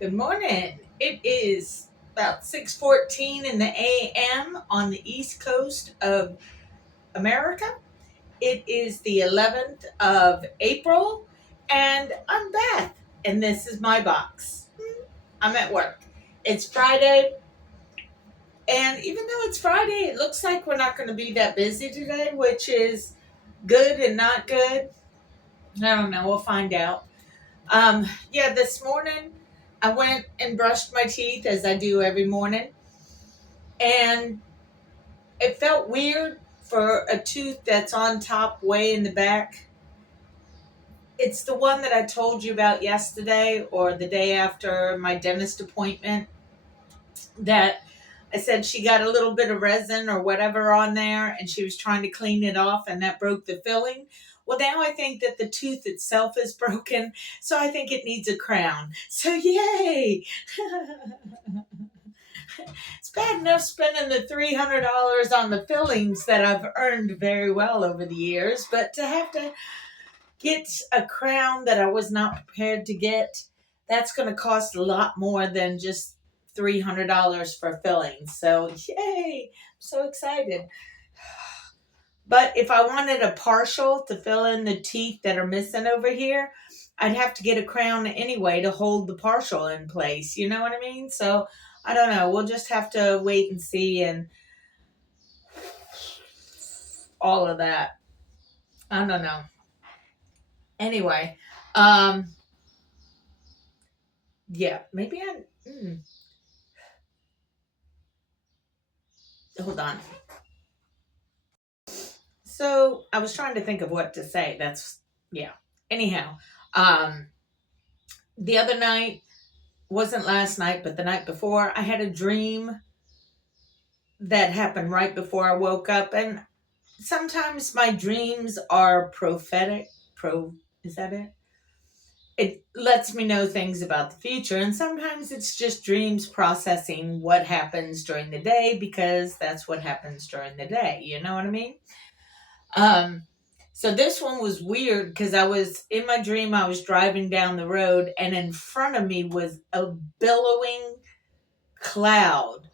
Good morning. It is about 6:14 in the AM on the East Coast of America. It is the 11th of April, and I'm Beth, and this is my box. I'm at work. It's Friday, and even though it's Friday, it looks like we're not going to be that busy today, which is good and not good. I don't know. We'll find out. Yeah, this morning I went and brushed my teeth as I do every morning, and it felt weird for a tooth that's on top way in the back. It's the one that I told you about yesterday or the day after my dentist appointment that I said she got a little bit of resin or whatever on there and she was trying to clean it off and that broke the filling. Well, now I think that the tooth itself is broken, so I think it needs a crown. So, yay! It's bad enough spending the $300 on the fillings that I've earned very well over the years, but to have to get a crown that I was not prepared to get, that's going to cost a lot more than just $300 for fillings. So, yay! I'm so excited. But if I wanted a partial to fill in the teeth that are missing over here, I'd have to get a crown anyway to hold the partial in place. You know what I mean? So I don't know. We'll just have to wait and see and all of that. I don't know. Anyway, um, yeah, maybe hold on. So I was trying to think of what to say. That's yeah. Anyhow, um, the other night wasn't last night, but the night before, I had a dream that happened right before I woke up, and sometimes my dreams are prophetic. Is that it? It lets me know things about the future, and sometimes it's just dreams processing what happens during the day because that's what happens during the day. You know what I mean? Um, so this one was weird because I was in my dream. I was driving down the road, and in front of me was a billowing cloud.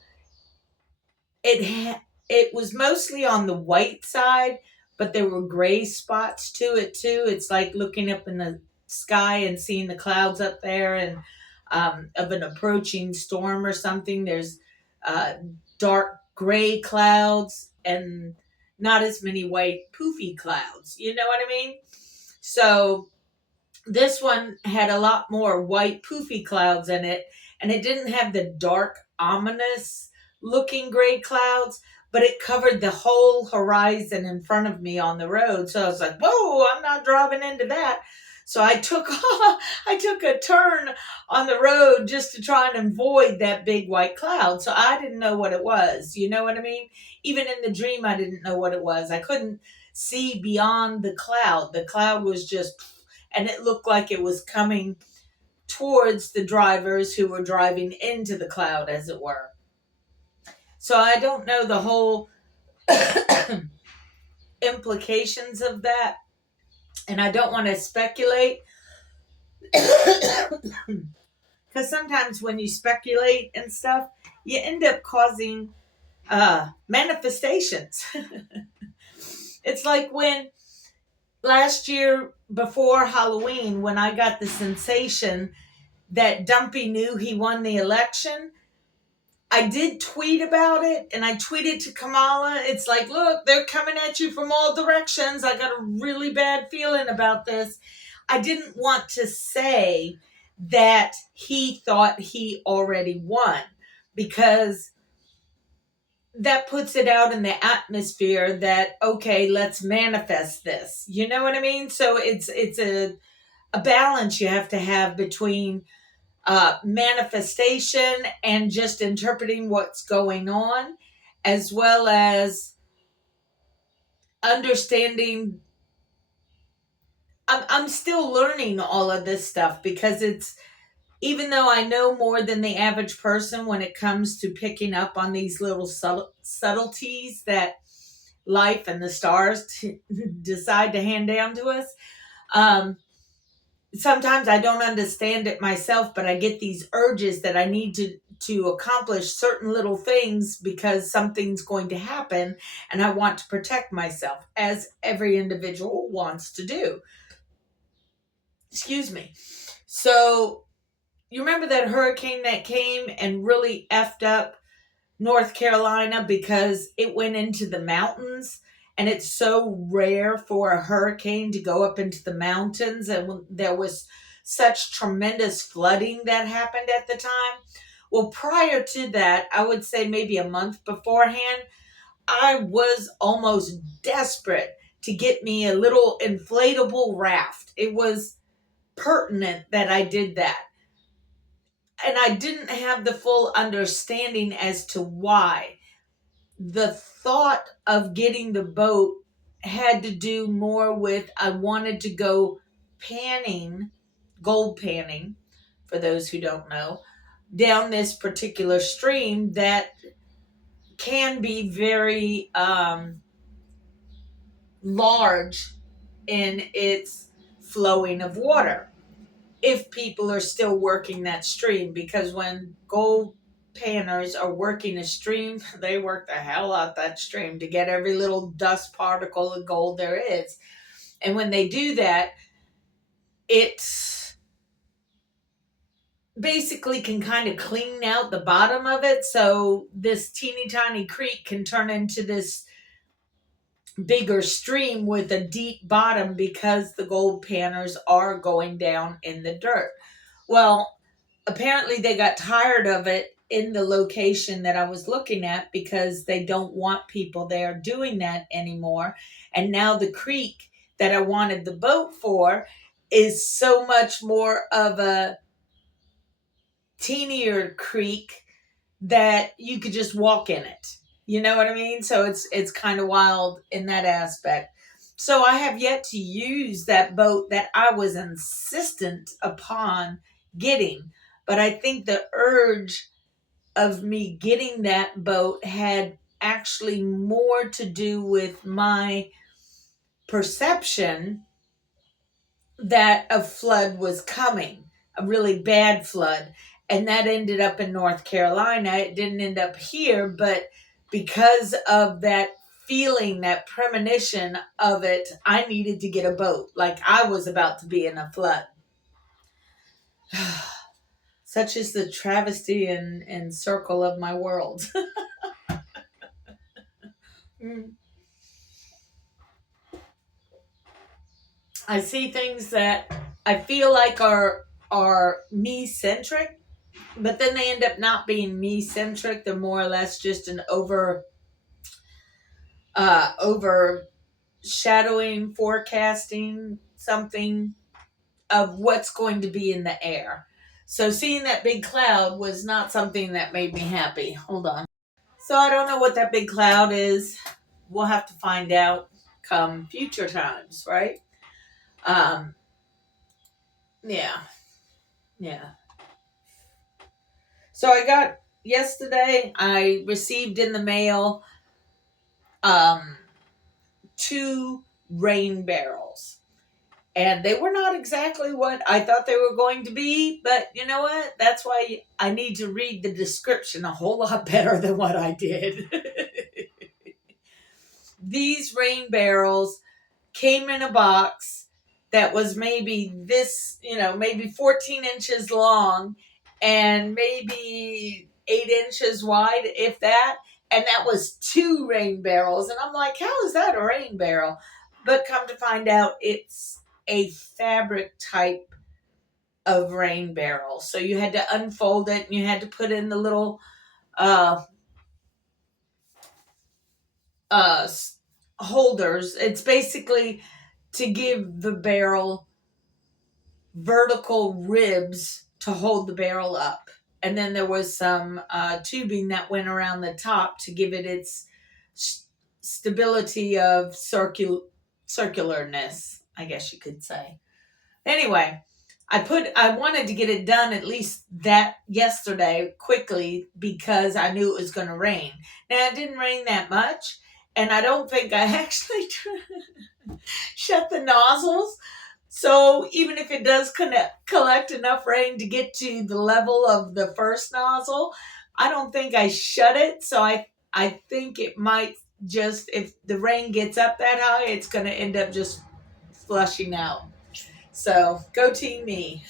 It was mostly on the white side, but there were gray spots to it too. It's like looking up in the sky and seeing the clouds up there, and of an approaching storm or something. There's uh, dark gray clouds and not as many white poofy clouds. You know what I mean? So this one had a lot more white poofy clouds in it, and it didn't have the dark, ominous looking gray clouds, but it covered the whole horizon in front of me on the road. So I was like, whoa, I'm not driving into that. So I took I took a turn on the road just to try and avoid that big white cloud. So I didn't know what it was. You know what I mean? Even in the dream, I didn't know what it was. I couldn't see beyond the cloud. The cloud was just, and it looked like it was coming towards the drivers who were driving into the cloud, as it were. So I don't know the whole implications of that, and I don't want to speculate because sometimes when you speculate and stuff, you end up causing manifestations. It's like when last year before Halloween, when I got the sensation that Dumpy knew he won the election, I did tweet about it, and I tweeted to Kamala. It's like, look, they're coming at you from all directions. I got a really bad feeling about this. I didn't want to say that he thought he already won because that puts it out in the atmosphere that, okay, let's manifest this. You know what I mean? So it's a balance you have to have between manifestation and just interpreting what's going on, as well as understanding. I'm still learning all of this stuff because it's, even though I know more than the average person when it comes to picking up on these little subtleties that life and the stars decide to hand down to us, um, sometimes I don't understand it myself, but I get these urges that I need to accomplish certain little things because something's going to happen and I want to protect myself, as every individual wants to do. Excuse me. So, you remember that hurricane that came and really effed up North Carolina because it went into the mountains, and it's so rare for a hurricane to go up into the mountains, and there was such tremendous flooding that happened at the time. Well, prior to that, I would say maybe a month beforehand, I was almost desperate to get me a little inflatable raft. It was pertinent that I did that, and I didn't have the full understanding as to why. The thought of getting the boat had to do more with I wanted to go panning, gold panning, for those who don't know, down this particular stream that can be very large in its flowing of water, if people are still working that stream, because when gold panners are working a stream, they work the hell out that stream to get every little dust particle of gold there is. And when they do that, it basically can kind of clean out the bottom of it. So this teeny tiny creek can turn into this bigger stream with a deep bottom because the gold panners are going down in the dirt. Well, apparently they got tired of it in the location that I was looking at because they don't want people there doing that anymore. And now the creek that I wanted the boat for is so much more of a teenier creek that you could just walk in it. You know what I mean? So it's kind of wild in that aspect. So I have yet to use that boat that I was insistent upon getting. But I think the urge of me getting that boat had actually more to do with my perception that a flood was coming, a really bad flood. And that ended up in North Carolina. It didn't end up here, but because of that feeling, that premonition of it, I needed to get a boat. Like I was about to be in a flood. Such is the travesty and circle of my world. I see things that I feel like are me centric, but then they end up not being me centric. They're more or less just an overshadowing, forecasting something of what's going to be in the air. So seeing that big cloud was not something that made me happy. Hold on. So I don't know what that big cloud is. We'll have to find out come future times, right? Um, yeah, yeah. So I got yesterday. I received in the mail um, 2 rain barrels, and they were not exactly what I thought they were going to be. But you know what? That's why I need to read the description a whole lot better than what I did. These rain barrels came in a box that was maybe this, maybe 14 inches long and maybe 8 inches wide, if that. And that was 2 rain barrels. And I'm like, how is that a rain barrel? But come to find out, it's a fabric type of rain barrel. So you had to unfold it and you had to put in the little uh, uh, holders. It's basically to give the barrel vertical ribs to hold the barrel up. And then there was some tubing that went around the top to give it its stability of circularness, I guess you could say. Anyway, I wanted to get it done at least that yesterday quickly because I knew it was going to rain. Now it didn't rain that much, and I don't think I actually shut the nozzles. So even if it does collect enough rain to get to the level of the first nozzle, I don't think I shut it. So I think it might just, if the rain gets up that high, it's going to end up just flushing out. So go team me.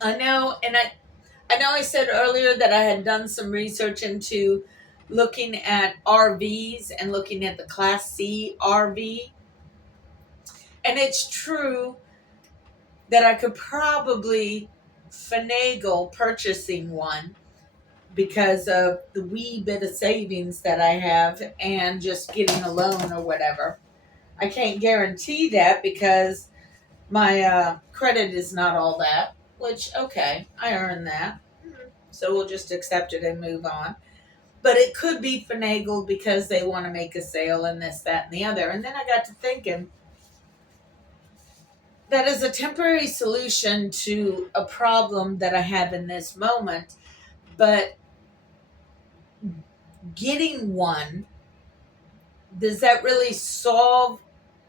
I know, and I know I said earlier that I had done some research into looking at RVs and looking at the Class C RV. And it's true that I could probably finagle purchasing one because of the wee bit of savings that I have and just getting a loan or whatever. I can't guarantee that because my credit is not all that, which, okay, I earned that. So we'll just accept it and move on. But it could be finagled because they want to make a sale and this, that, and the other. And then I got to thinking, that is a temporary solution to a problem that I have in this moment. But getting one, does that really solve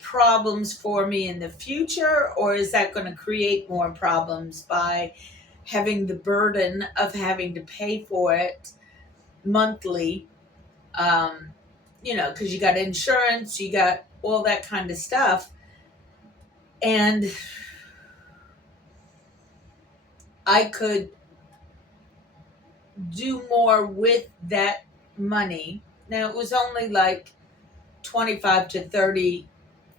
problems for me in the future? Or is that going to create more problems by having the burden of having to pay for it monthly? Because you got insurance, you got all that kind of stuff. And I could do more with that money. Now it was only like 25 to 30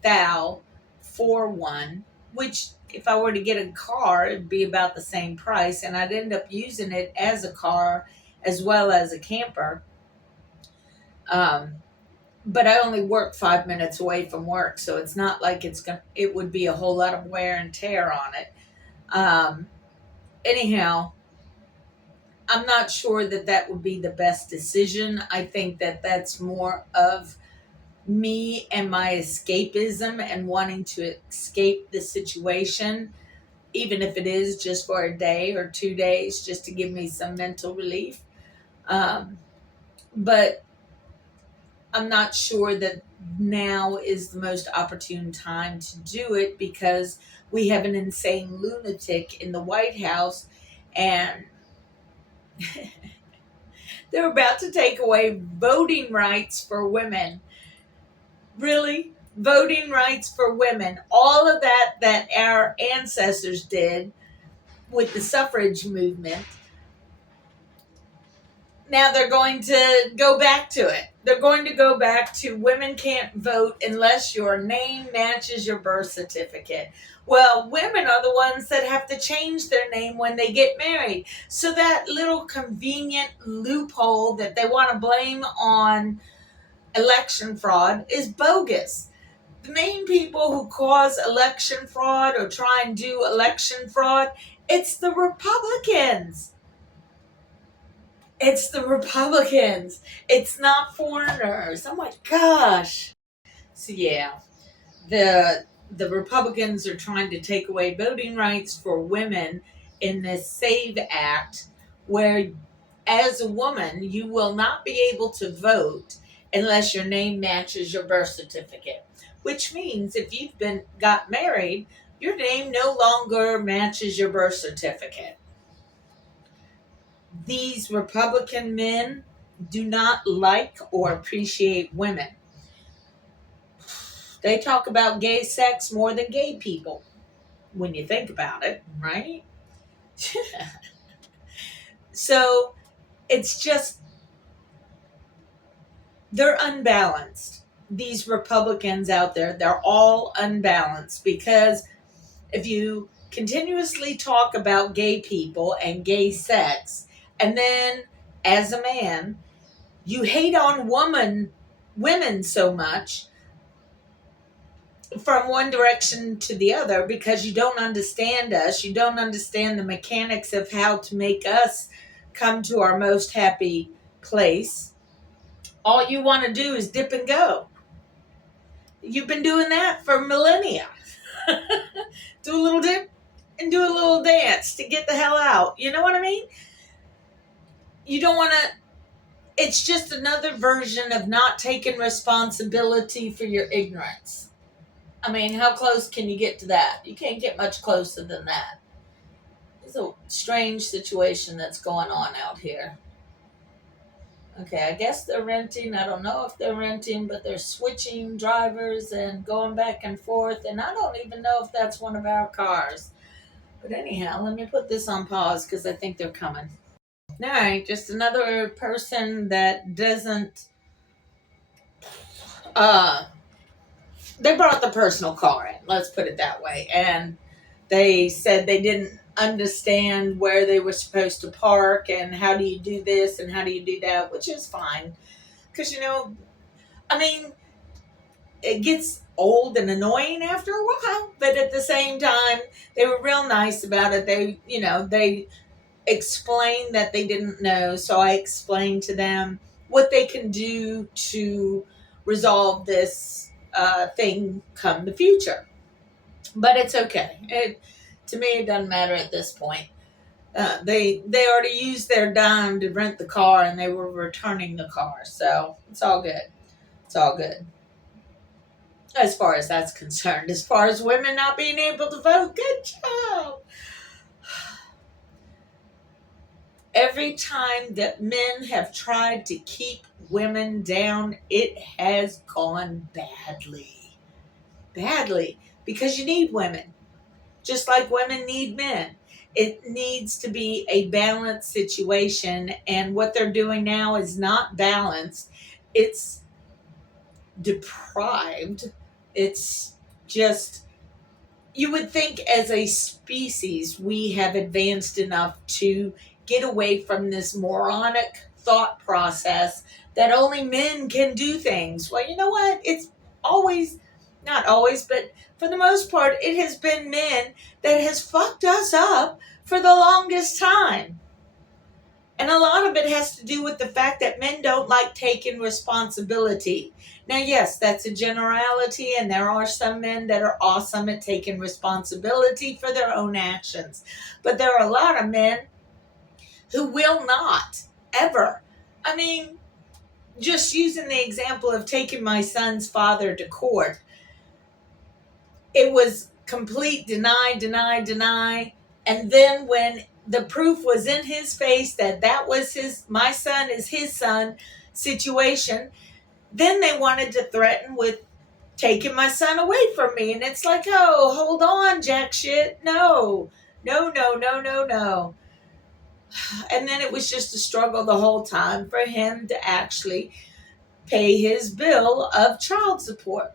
thou for one, which if I were to get a car, it'd be about the same price, and I'd end up using it as a car as well as a camper. But I only work 5 minutes away from work, so it's not like it would be a whole lot of wear and tear on it. Anyhow, I'm not sure that would be the best decision. I think that that's more of me and my escapism and wanting to escape the situation, even if it is just for a day or 2 days, just to give me some mental relief. But I'm not sure that now is the most opportune time to do it because we have an insane lunatic in the White House, and they're about to take away voting rights for women. Really? Voting rights for women. All of that our ancestors did with the suffrage movement. Now they're going to go back to it. They're going to go back to women can't vote unless your name matches your birth certificate. Well, women are the ones that have to change their name when they get married. So that little convenient loophole that they want to blame on election fraud is bogus. The main people who cause election fraud or try and do election fraud, it's the Republicans. It's the Republicans. It's not foreigners. Oh my gosh. So yeah, the Republicans are trying to take away voting rights for women in this SAVE Act, where as a woman you will not be able to vote unless your name matches your birth certificate. Which means if you've got married, your name no longer matches your birth certificate. These Republican men do not like or appreciate women. They talk about gay sex more than gay people, when you think about it, right? So it's just, they're unbalanced. These Republicans out there, they're all unbalanced because if you continuously talk about gay people and gay sex, and then as a man, you hate on women so much from one direction to the other because you don't understand us. You don't understand the mechanics of how to make us come to our most happy place. All you want to do is dip and go. You've been doing that for millennia. Do a little dip and do a little dance to get the hell out. You know what I mean? You don't want to It's just another version of not taking responsibility for your ignorance. I mean, how close can you get to that? You can't get much closer than that. It's a strange situation that's going on out here. Okay, I guess they're renting. I don't know if they're renting, but they're switching drivers and going back and forth. And I don't even know if that's one of our cars. But anyhow, let me put this on pause because I think they're coming. All right, just another person that doesn't. Uh, they brought the personal car in. Let's put it that way, and they said they didn't understand where they were supposed to park and how do you do this and how do you do that, which is fine because I mean, it gets old and annoying after a while, but at the same time, they were real nice about it. They explained that they didn't know, so I explained to them what they can do to resolve this thing come the future. But it's okay. To me, it doesn't matter at this point. They already used their dime to rent the car, and they were returning the car, so it's all good. It's all good. As far as that's concerned, as far as women not being able to vote, good job. Every time that men have tried to keep women down, it has gone badly. Badly. Because you need women. Just like women need men. It needs to be a balanced situation. And what they're doing now is not balanced. It's deprived. It's just, you would think as a species we have advanced enough to get away from this moronic thought process that only men can do things. Well, you know what? It's always, not always, but for the most part, it has been men that has fucked us up for the longest time. And a lot of it has to do with the fact that men don't like taking responsibility. Now, yes, that's a generality, and there are some men that are awesome at taking responsibility for their own actions. But there are a lot of men who will not, ever. I mean, just using the example of taking my son's father to court, it was complete deny, deny, deny. And then when the proof was in his face that that was my son is his son situation, then they wanted to threaten with taking my son away from me. And it's like, oh, hold on, jack shit. No, no, no, no, no, no. And then it was just a struggle the whole time for him to actually pay his bill of child support.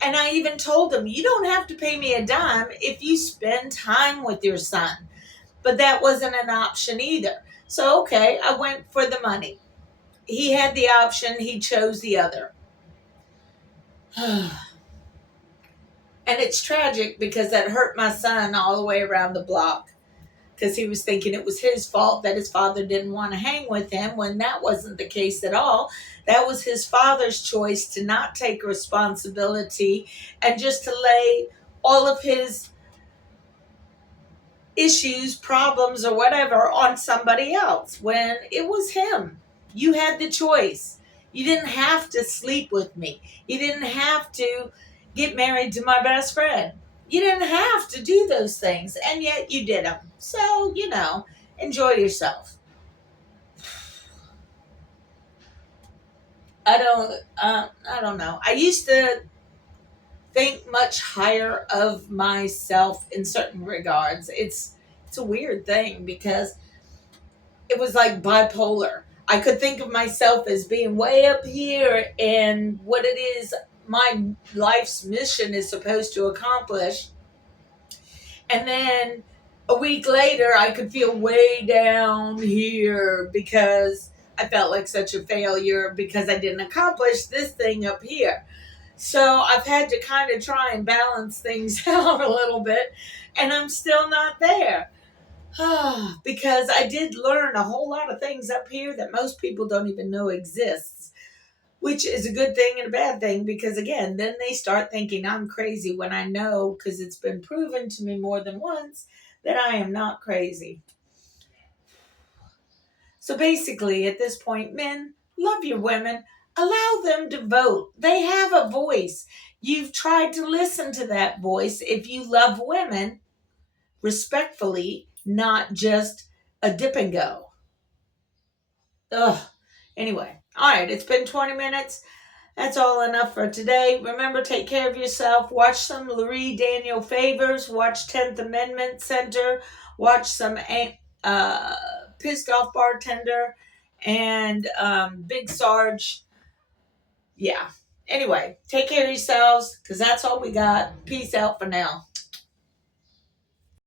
And I even told him, you don't have to pay me a dime if you spend time with your son. But that wasn't an option either. So, okay, I went for the money. He had the option, he chose the other. And it's tragic because that hurt my son all the way around the block. Because he was thinking it was his fault that his father didn't want to hang with him, when that wasn't the case at all. That was his father's choice to not take responsibility and just to lay all of his issues, problems, or whatever on somebody else when it was him. You had the choice. You didn't have to sleep with me. You didn't have to get married to my best friend. You didn't have to do those things, and yet you did them. So, enjoy yourself. I don't know. I used to think much higher of myself in certain regards. It's a weird thing because it was like bipolar. I could think of myself as being way up here and what it is my life's mission is supposed to accomplish. And then a week later, I could feel way down here because I felt like such a failure because I didn't accomplish this thing up here. So I've had to kind of try and balance things out a little bit, and I'm still not there. Because I did learn a whole lot of things up here that most people don't even know exists, which is a good thing and a bad thing because, again, then they start thinking I'm crazy when I know, because it's been proven to me more than once, that I am not crazy. So basically, at this point, men, Love your women. Allow them to vote. They have a voice. You've tried to listen to that voice if you love women respectfully, not just a dip and go. Ugh. Anyway, all right, it's been 20 minutes. That's all enough for today. Remember, take care of yourself. Watch some Larry Daniel Favors. Watch 10th Amendment Center. Watch some Pissed Off Bartender and Big Sarge. Yeah. Anyway, take care of yourselves because that's all we got. Peace out for now.